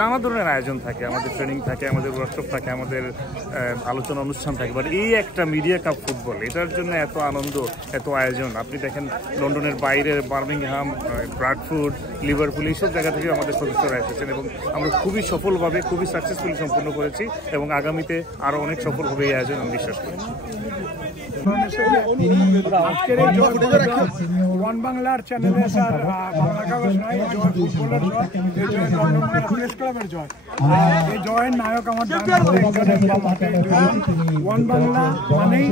নানা ধরনের আয়োজন থাকে, আমাদের ট্রেনিং থাকে, আমাদের ওয়ার্কশপ থাকে, আমাদের আলোচনা অনুষ্ঠান থাকে। বাট এই একটা মিডিয়া কাপ ফুটবল, এটার জন্য এত আনন্দ, এত আয়োজন। আপনি দেখেন লন্ডনের বাইরে বার্মিংহাম, ব্রাডফোর্ড, লিভারপুল এইসব জায়গা থেকে আমাদের সদস্যরা এসেছেন এবং আমরা খুবই সফলভাবে, খুবই সাকসেসফুলি সম্পন্ন করেছি এবং আগামীতে আরও অনেক সফল হবে এই আয়োজন আমি বিশ্বাস করি। ওয়ান বাংলার চ্যানেলে স্যার বাংলা কাগজ নয়, জয় ফুটবলের জয়, এই জয় লন্ডন প্রেস ক্লাবের জয়। এই জয়ের নায়ক আমার ওয়ান বাংলা মানেই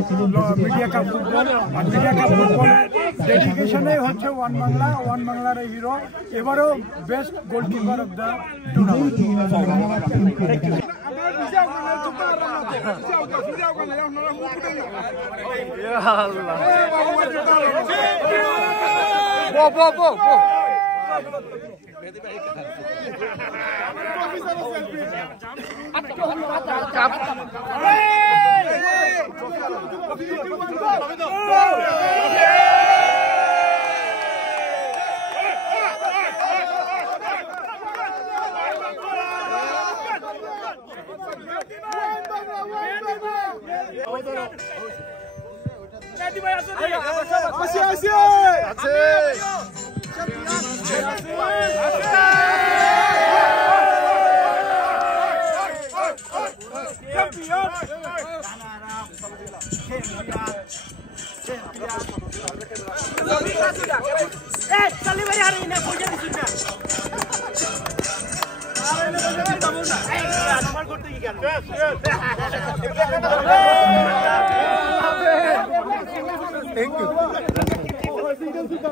মিডিয়া কাপ ফুটবল, আর মিডিয়া কাপ ফুটবলের ডেডিকেশনেই হচ্ছে ওয়ান বাংলা। ওয়ান বাংলার এই হিরো এবারও best goalkeeper of the tournament.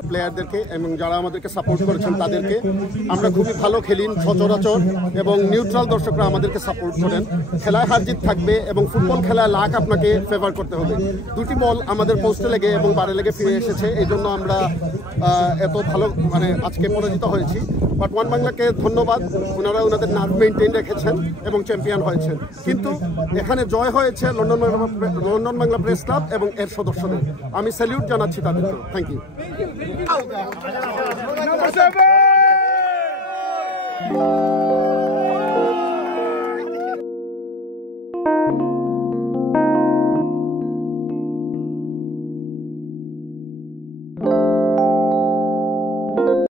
প্লেয়ারদেরকে এবং যারা আমাদেরকে সাপোর্ট করেছেন তাদেরকে, আমরা খুবই ভালো খেলি সচরাচর এবং নিউট্রাল দর্শকরা আমাদেরকে সাপোর্ট করেন। খেলায় হার জিত থাকবে এবং ফুটবল খেলায় লাক আপনাকে ফেভার করতে হবে। দুটি বল আমাদের পোস্টে লেগে এবং বারে লেগে ফিরে এসেছে, এই জন্য আমরা এত ভালো আজকে পরাজিত হয়েছি। বাট ওয়ান বাংলাকে ধন্যবাদ, ওনারা ওনাদের নার্ভ মেনটেন রেখেছেন এবং চ্যাম্পিয়ন হয়েছেন। কিন্তু এখানে জয় হয়েছে লন্ডন বাংলা প্রেস ক্লাব এবং এর সদস্যদের। আমি স্যালিউট জানাচ্ছি তাদেরকে। Thank you.